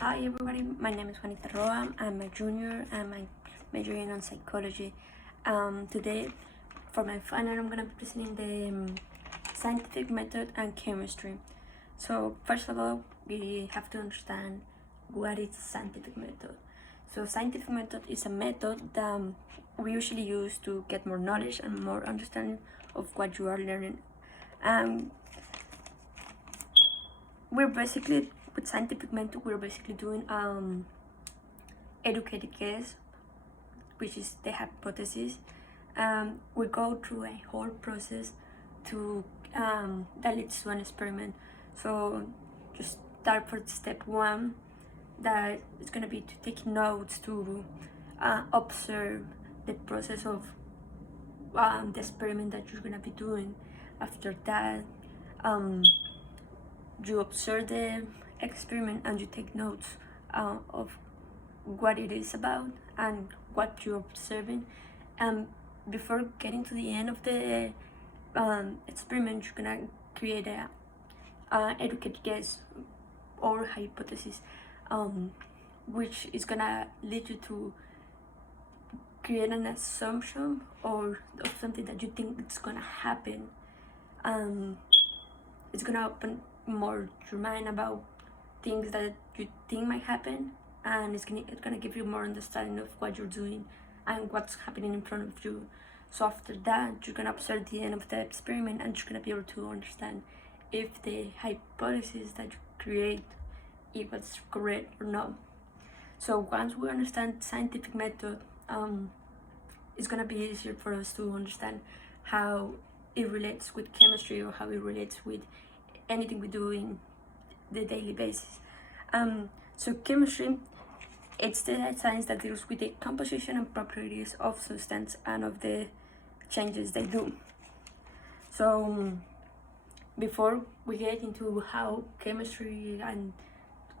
Hi everybody, my name is Juanita Roa. I'm a junior and I'm majoring on psychology. Today, for my final, I'm going to be presenting the scientific method and chemistry. So first of all, we have to understand what is scientific method. So scientific method is a method that we usually use to get more knowledge and more understanding of what you are learning. We're basically, with scientific method, we're basically doing educated guess, which is the hypothesis. We go through a whole process to that leads to an experiment. So just start for step one, that is going to be to take notes, to observe the process of the experiment that you're going to be doing. After that, you observe the experiment and you take notes of what it is about and what you're observing. And before getting to the end of the experiment, you're gonna create a educated guess or hypothesis, which is gonna lead you to create an assumption or of something that you think it's gonna happen. It's gonna open more your mind about things that you think might happen, and it's gonna give you more understanding of what you're doing and what's happening in front of you. So after that, you're gonna observe the end of the experiment and you're gonna be able to understand if the hypothesis that you create, if it's correct or not. So once we understand scientific method, it's gonna be easier for us to understand how it relates with chemistry or how it relates with anything we do in the daily basis. So chemistry, it's the science that deals with the composition and properties of substance and of the changes they do. So before we get into how chemistry and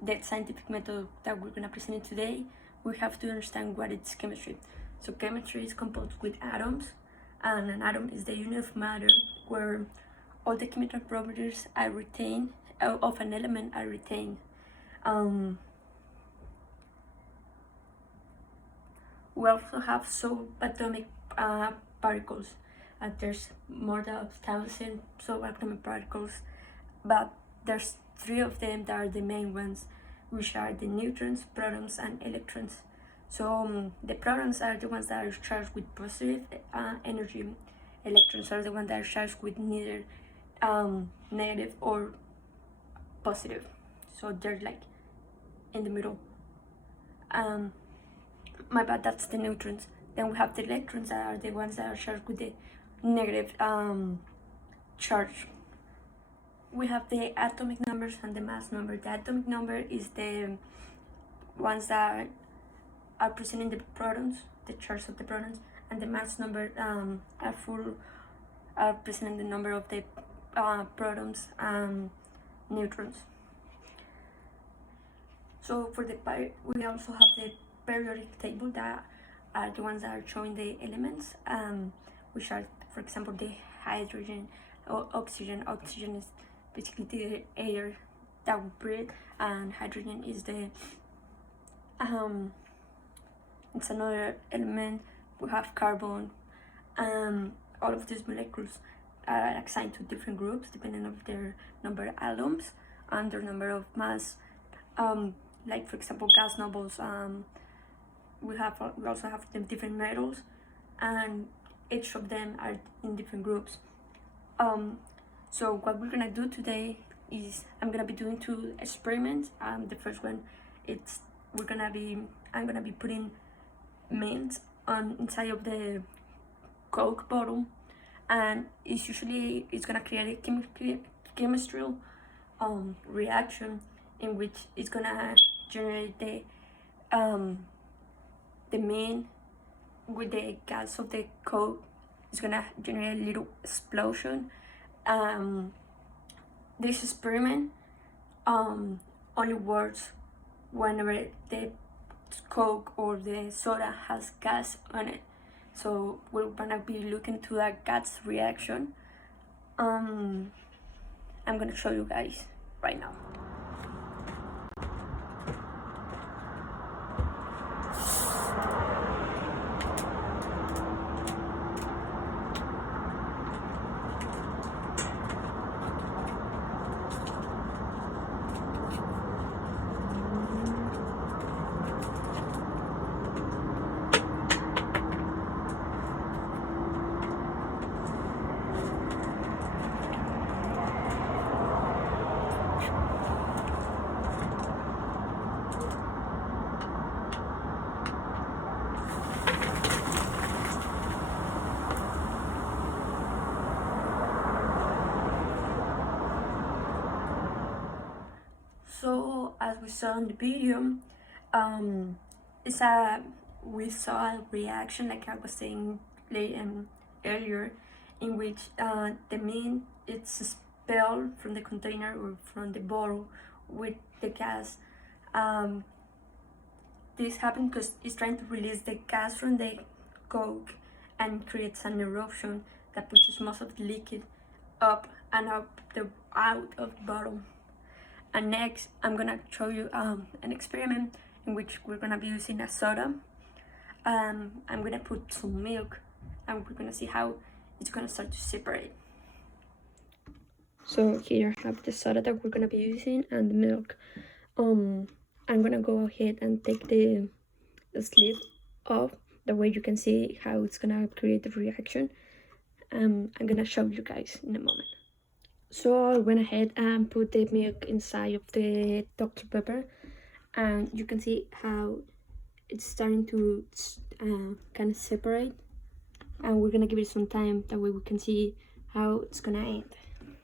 the scientific method that we're gonna present today, we have to understand what is chemistry. So chemistry is composed with atoms, and an atom is the unit of matter where all the chemical properties are retained of an element are retained. We also have subatomic particles. There's more than 1,000 subatomic particles, but there's 3 of them that are the main ones, which are the neutrons, protons, and electrons. So the protons are the ones that are charged with positive energy. Electrons are the ones that are charged with neither negative or positive, so they're like in the middle. My bad, that's the neutrons. Then we have the electrons that are the ones that are charged with the negative charge. We have the atomic numbers and the mass number. The atomic number is the ones that are present in the protons, the charge of the protons, and the mass number are present in the number of the protons and neutrons. So for the we also have the periodic table, that are the ones that are showing the elements, which are, for example, the hydrogen or oxygen. Oxygen is basically the air that we breathe, and hydrogen is the it's another element. We have carbon. All of these molecules are assigned to different groups depending on their number of atoms and their number of mass. Like for example, gas nobles. We also have the different metals, and each of them are in different groups. So what we're gonna do today is I'm gonna be doing 2 experiments. The first one, I'm gonna be putting mint on inside of the Coke bottle, and it's gonna create a chemical reaction in which it's gonna generate the mint with the gas of the Coke. It's gonna generate a little explosion. This experiment only works whenever the Coke or the soda has gas on it. So we're gonna be looking to a gas reaction. I'm gonna show you guys right now. as we saw in the video, it's we saw a reaction, like I was saying earlier, in which the meat it's expelled from the container or from the bottle with the gas. This happens because it's trying to release the gas from the coke and creates an eruption that pushes most of the liquid up and out of the bottle. And next, I'm gonna show you an experiment in which we're gonna be using a soda. I'm gonna put some milk, and we're gonna see how it's gonna start to separate. So here I have the soda that we're gonna be using and the milk. I'm gonna go ahead and take the sleeve off. That way you can see how it's gonna create the reaction. I'm gonna show you guys in a moment. So I went ahead and put the milk inside of the Dr. Pepper, and you can see how it's starting to kind of separate, and we're gonna give it some time, that way we can see how it's gonna end.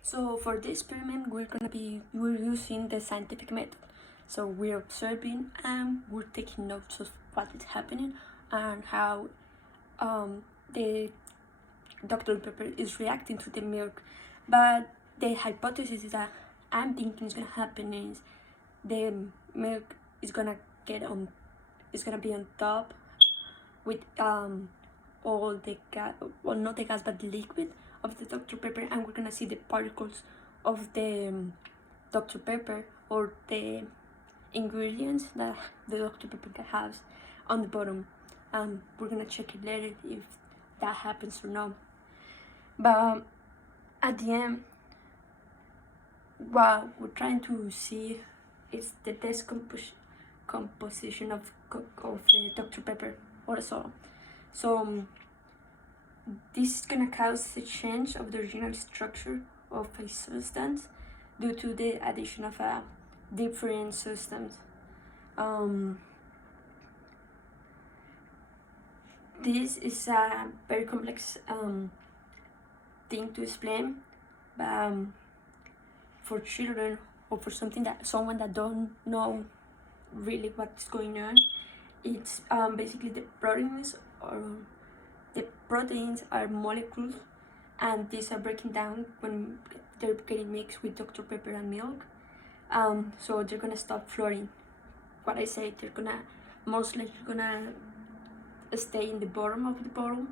So for this experiment we're using the scientific method. So we're observing and we're taking notes of what is happening and how the Dr. Pepper is reacting to the milk. But the hypothesis is that I'm thinking is gonna happen is the milk is gonna be on top with all the gas, well, not the gas but the liquid of the Dr. Pepper, and we're gonna see the particles of the Dr. Pepper or the ingredients that the Dr. Pepper has on the bottom. We're gonna check it later if that happens or not. But at the end, what we're trying to see is the composition of the Dr. Pepper or the soda. So this is gonna cause the change of the original structure of a substance due to the addition of a different substance. This is a very complex thing to explain, but for children or for someone that don't know really what's going on, it's basically the proteins are molecules, and these are breaking down when they're getting mixed with Dr. Pepper and milk. So they're gonna stop floating. What I say, they're gonna most likely gonna stay in the bottom of the bottle,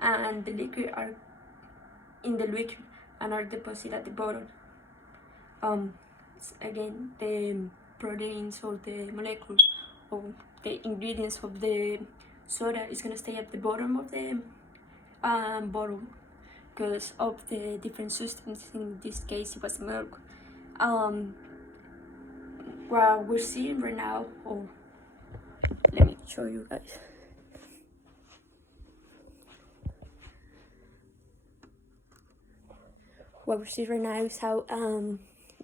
and the liquid are in the liquid and are deposited at the bottom. Again, the proteins or the molecules or the ingredients of the soda is gonna stay at the bottom of the bottle because of the different substances. In this case, it was milk. What we're seeing right now, let me show you guys. What we're seeing right now is how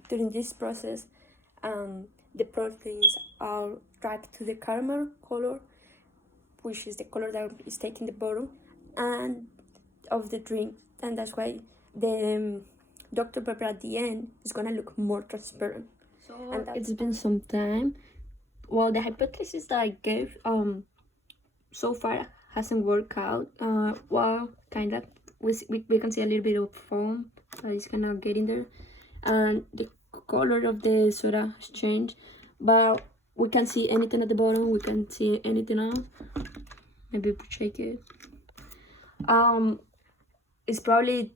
during this process the proteins are dragged to the caramel color, which is the color that is taking the bottle and of the drink, and that's why the Dr. Pepper at the end is gonna look more transparent. So it's been some time. Well, the hypothesis that I gave so far hasn't worked out. Well, kind of. We can see a little bit of foam that is kind of getting there, and the color of the soda has changed, but we can't see anything at the bottom. We can't see anything else. Maybe we shake it. It's probably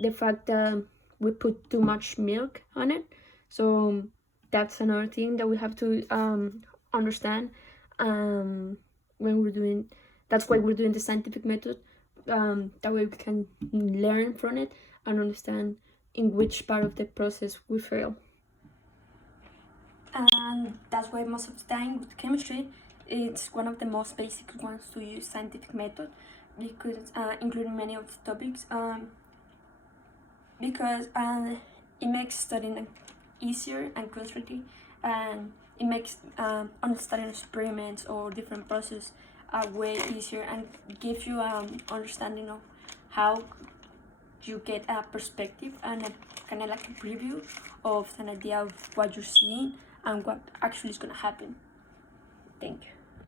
the fact that we put too much milk on it. So that's another thing that we have to understand when we're doing. That's why we're doing the scientific method. That way we can learn from it and understand in which part of the process we fail. And that's why most of the time with chemistry, it's one of the most basic ones to use scientific method, because including many of the topics, because it makes studying easier and constructive, and it makes understanding experiments or different process way easier, and gives you understanding of how you get a perspective and a kind of like a preview of an idea of what you're seeing and what actually is gonna happen. Thank you.